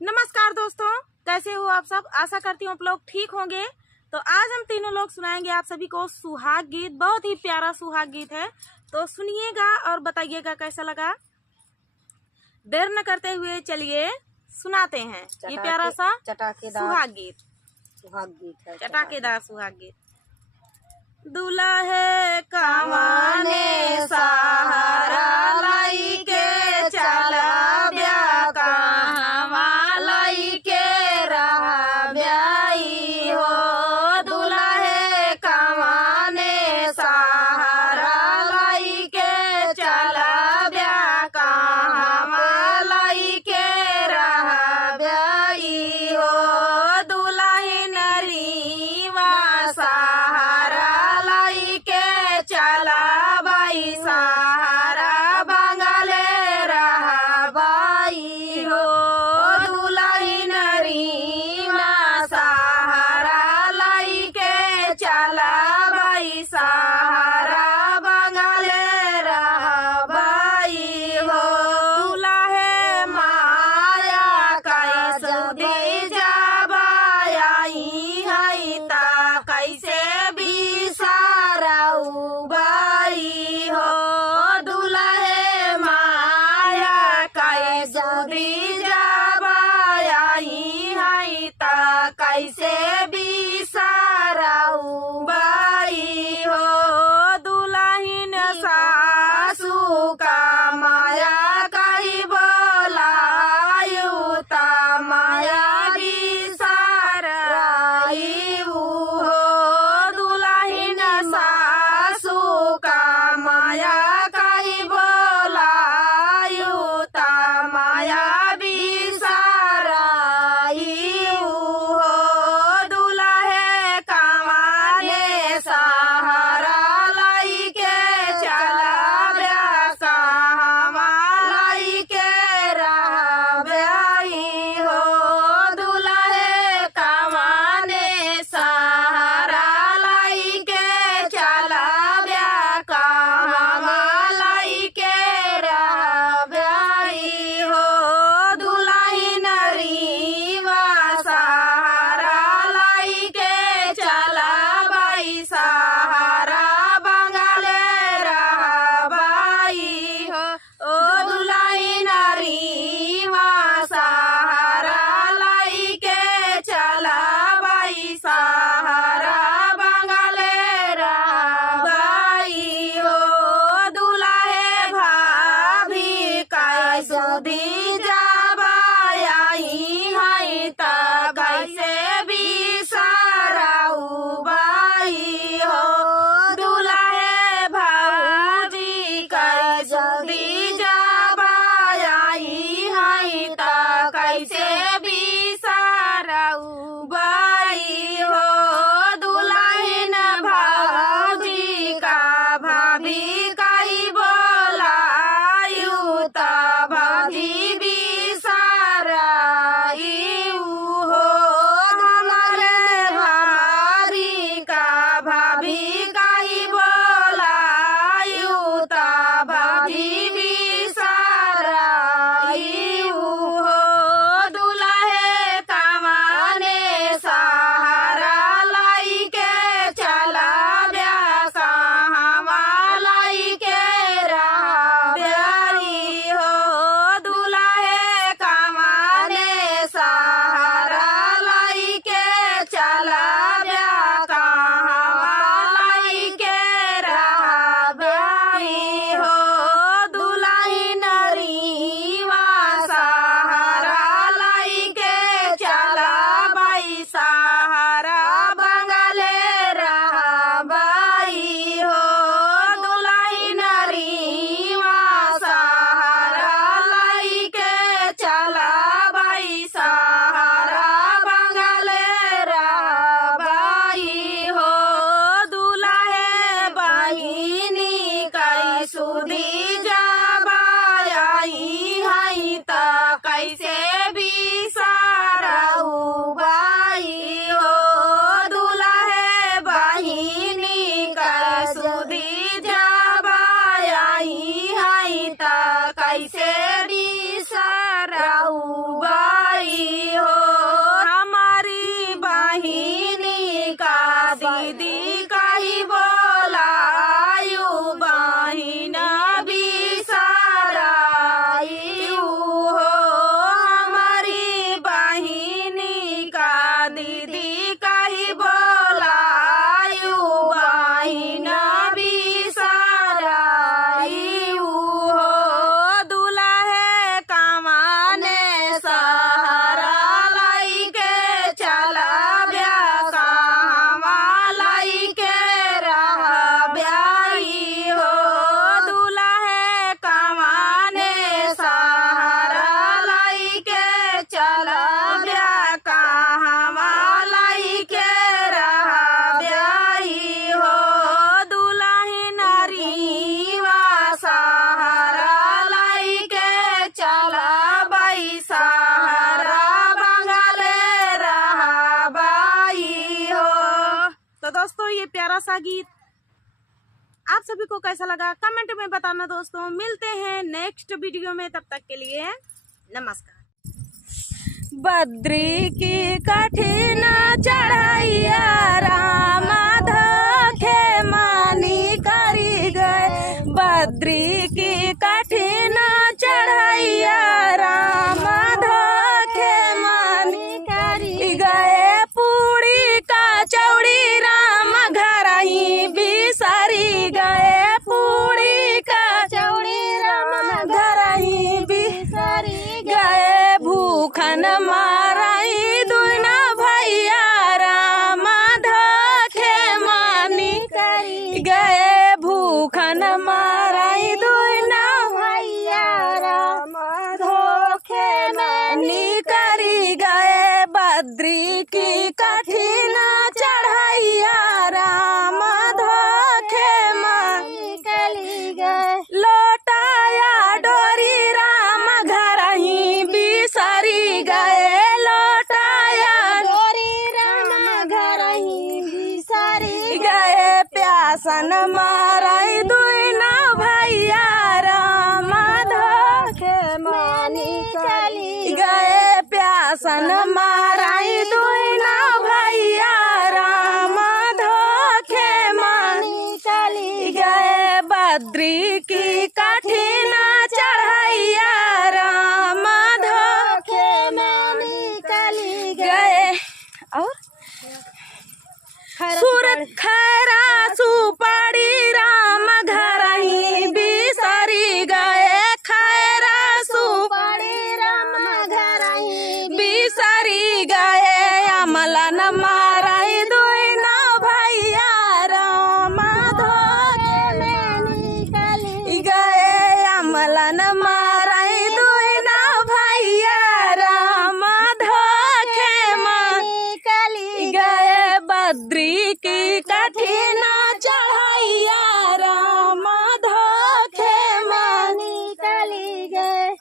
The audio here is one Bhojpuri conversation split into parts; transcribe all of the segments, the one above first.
नमस्कार दोस्तों, कैसे हो आप सब। आशा करती हूँ आप लोग ठीक होंगे। तो आज हम तीनों लोग सुनाएंगे आप सभी को सुहाग गीत। बहुत ही प्यारा सुहाग गीत है, तो सुनिएगा और बताइएगा कैसा लगा। देर न करते हुए चलिए सुनाते हैं ये प्यारा सा सुहाग गीत। है चटाकेदार सुहाग गीत। दुल्हे कमाने सहारा लाई के चला ब्या कहवा लाई के रहा ब्याई हो। दुल्हे कमाने सहारा लाई के चला ब्या कहवा लाई के रहा ब्याई हो। दुल्हन रीवा सहारा के चला बाई सहारा बंगाले रहा बाई हो। दुल्हन रीवा सहारा लाई के चला बाई सहारा बंगाले रहा बाई हो। दुल्हे माया कैसे भी जाबाई है ता कैसे बाई हो। दुल्हे माया कैसे जाबाई है ता कैसे बिसाराऊ बाई हो। दुल्हन सासू का माया कही बोलायू ता माया बिसाराई हो। दुल्हन सासू का माया कही बोलायू ता माया बिसाराई हो। दुल्हे कमाने सहारा लाई के चला ब्या कहवा लाई के रहा ब्याई हो। दुल्हे कमाने सहारा लाई के चला ब्या कहवा लाई के रहा ब्याई हो। दुल्हन रीवा सहारा लाई के चला बाई सहारा बंगाले रहा बाई हो। ओ दुल्हन रीवा सहारा लाई के चला बाई सहारा बंगाले रहा बाई हो। दुल्हे भाभी कैसे दी जाबाई है ता कैसे बिसाराऊ बाई हो। दुल्हे भाभी कैसे दी जाबाई है ता कैसे बिसाराऊ बाई हो। दुल्हन भाभी का भाभी कही बोलायू ता भाभी बिसाराई चला ब्या कहवा लाई के रहा ब्याई हो दुल्हन रीवा सहारा लाई के चला बाई सहारा बंगाले रहा बाई हो। तो दोस्तों ये प्यारा सा गीत आप सभी को कैसा लगा कमेंट में बताना दोस्तों। मिलते हैं नेक्स्ट वीडियो में, तब तक के लिए नमस्कार। बद्री की कठिन चढ़ाइया राम धोखे मानी करी गए बद्री की कठिन चढ़ाइया राम धोखे मानी करी गए पूरी का चौड़ी राम घर ही बिसरी गए पूरी का चौड़ी राम घर ही बिसरी गए भूखन माराई दुना भैया राम धोखे मानी करी गए भूखन माराई दुना भैया राम धोखे मानी करी गए बद्री की कठिन चढ़ाइया राम धोखे मानी करी गए लोटाया डोरी राम घर ही बिसरी गए लोटाया डोरी राम घर ही बिसरी गए प्यासन माराई दुना भैया राम धोखे मानी चली गए प्यासन माराई दुना भैया राम धोखे मानी चली गए बद्री की कठिन चढ़ाइया राम धोखे मानी चली गए। और सूरत खैरा सुपाड़ी राम घर ही बिसरी गए खैरा सुपाड़ी राम घर ही बिसरी गए अमलन माराई दुना भैया राम धोखे मानी चली गए अमलन माराई दुना भैया राम धोखे मानी चली गए बद्री की कठिन चढ़ाइया राम धोखे मानी चली गए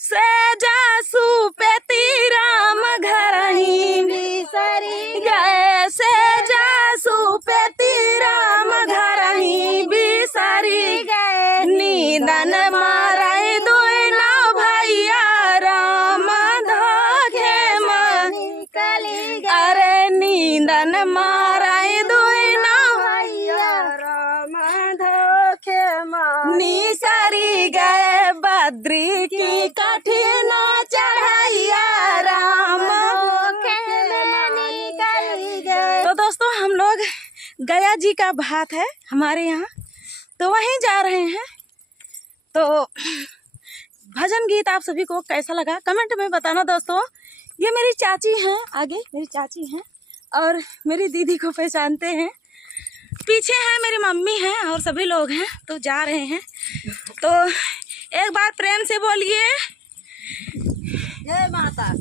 सेजा सुपेती राम घर ही बिसरी गए सेजा सुपेती राम घर ही बिसरी गए नींदन माराई दुना भैया राम धोखे मानी चली गए अरे नींदन माराई दुना भैया राम धोखे मानी सरी गए बद्री की कठिन चढ़ाइया राम धोखे मानी चली गए। तो दोस्तों हम लोग गया जी का भात है हमारे यहाँ तो वहीं जा रहे हैं। तो भजन गीत आप सभी को कैसा लगा कमेंट में बताना दोस्तों। ये मेरी चाची हैं आगे मेरी चाची हैं और मेरी दीदी को पहचानते हैं पीछे हैं मेरी मम्मी हैं और सभी लोग हैं तो जा रहे हैं। तो एक बार प्रेम से बोलिए जय माता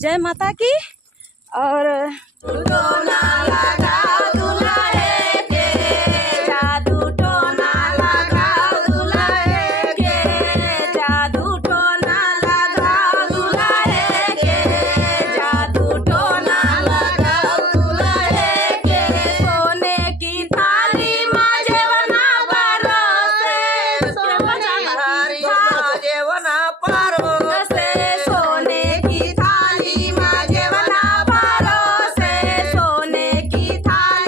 जय माता की। और टोना लगा दुल्हे के जादू टोना लगा दुल्हे के जादू टोना लगा दुल्हे के जादू टोना लगा दुल्हे के सोने की थाली माजे बना परोसे सोने की थाली माजे बना परोसे सोने की थाली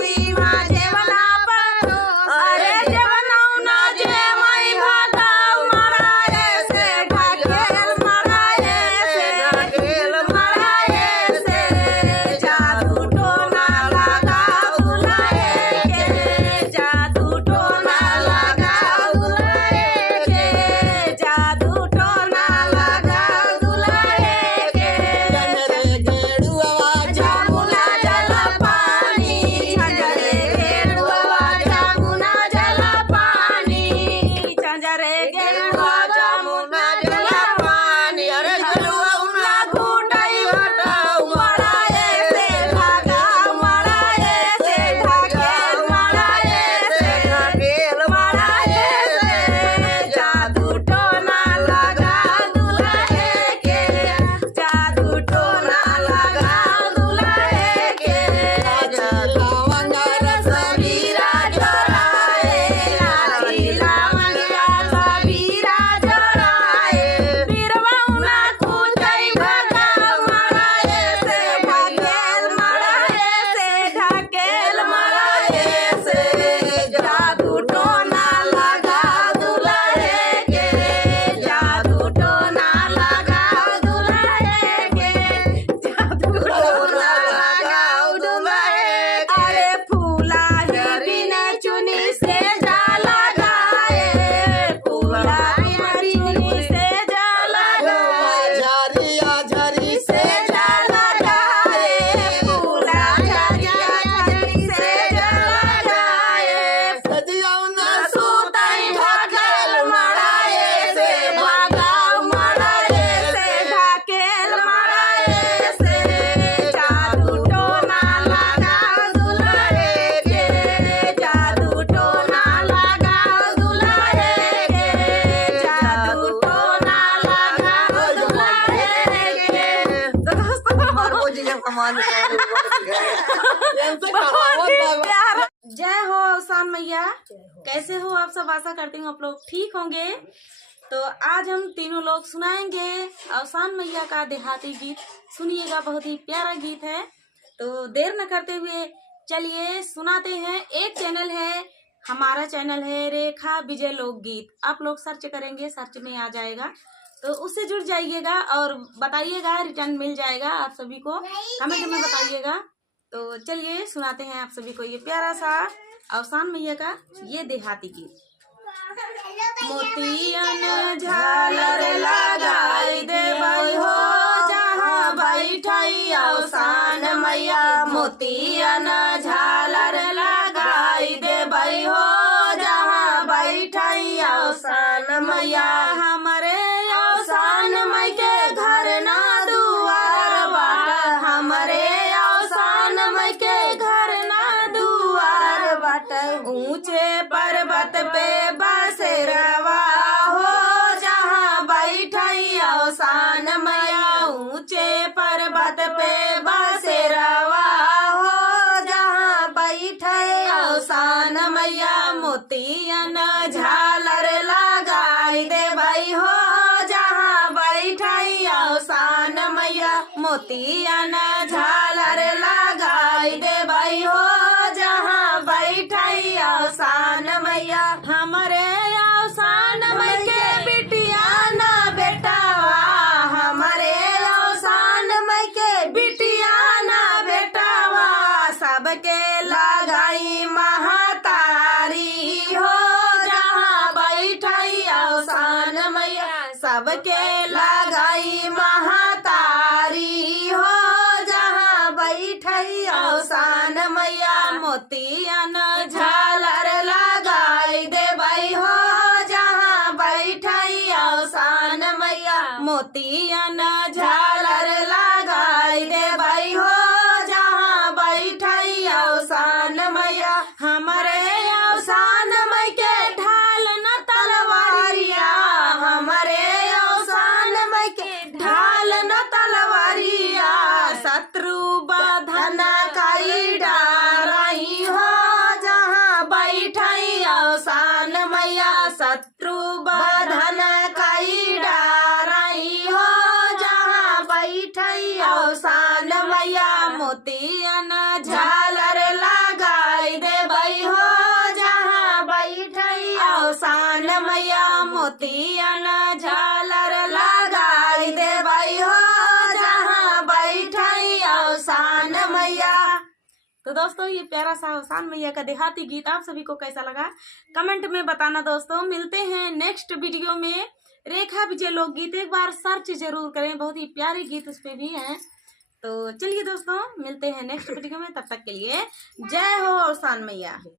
जय हो अवसान मैया, कैसे हो आप सब? आशा करती हूँ आप लोग ठीक होंगे। तो आज हम तीनों लोग सुनाएंगे अवसान मैया का देहाती गीत। सुनिएगा, बहुत ही प्यारा गीत है। तो देर न करते हुए चलिए सुनाते हैं। एक चैनल है, हमारा चैनल है रेखा विजय लोकगीत। आप लोग सर्च करेंगे, सर्च में आ जाएगा, तो उससे जुड़ जाइएगा और बताइएगा, रिटर्न मिल जाएगा आप सभी को, कमेंट में बताइएगा। तो चलिए सुनाते हैं आप सभी को ये प्यारा सा अवसान मैया का ये देहाती गीत। मोतियन झालर लगाई देवई हो जहाँ बैठई अवसान मैया, मोतियन झालर लगाई देवई हो जहाँ बैठई अवसान मैया। हमारे अवसान मई के घर ना दुआर बा, हमारे अवसान मई के घर ना दुआर बाट। ऊंचे पर्वत पे बसेरवा हो जहाँ बैठई अवसान मैया, ऊंचे पर्वत पे बसेरवा हो जहाँ बैठई अवसान मैया। मोतियन झालर लगाई देवई हो जहाँ बैठई अवसान मैया, मोतियन झालर लगाई देवई हो जहाँ बैठई अवसान मैया। हमरे अवसान मई के बिटिया ना बेटावा, हमरे अवसान मई के बिटिया ना बेटावा, सबके लगाई महतारी हो जहाँ बैठई अवसान मैया, सबके लगाई महतारी हो जहाँ बैठई अवसान मैया। मोतियन झालर लगाई देवई हो जहाँ बैठई अवसान मैया, मोतियन झालर लगाई देवई हो जहाँ बैठई अवसान मैया। हमारे अवसान मई के ढाल न तलवारिया, हमारे अवसान मई के ढाल न तलवारिया, शत्रु बधन कई डारई हो जहाँ बैठई अवसान मैया, शत्रु बधन कई डारई हो जहाँ बैठई अवसान मैया। मोतियन झालर लगाई देवई हो जहाँ बैठई अवसान मैया, मोतियन झालर लगाई देवई हो जहाँ बैठई अवसान मैया। तो दोस्तों, ये प्यारा सा अवसान मैया का देहाती गीत आप सभी को कैसा लगा कमेंट में बताना। दोस्तों, मिलते हैं नेक्स्ट वीडियो में। रेखा विजय लोकगीत एक बार सर्च जरूर करें, बहुत ही प्यारे गीत उस पे भी हैं। तो चलिए दोस्तों, मिलते हैं नेक्स्ट वीडियो में। तब तक के लिए जय हो अवसान मैया।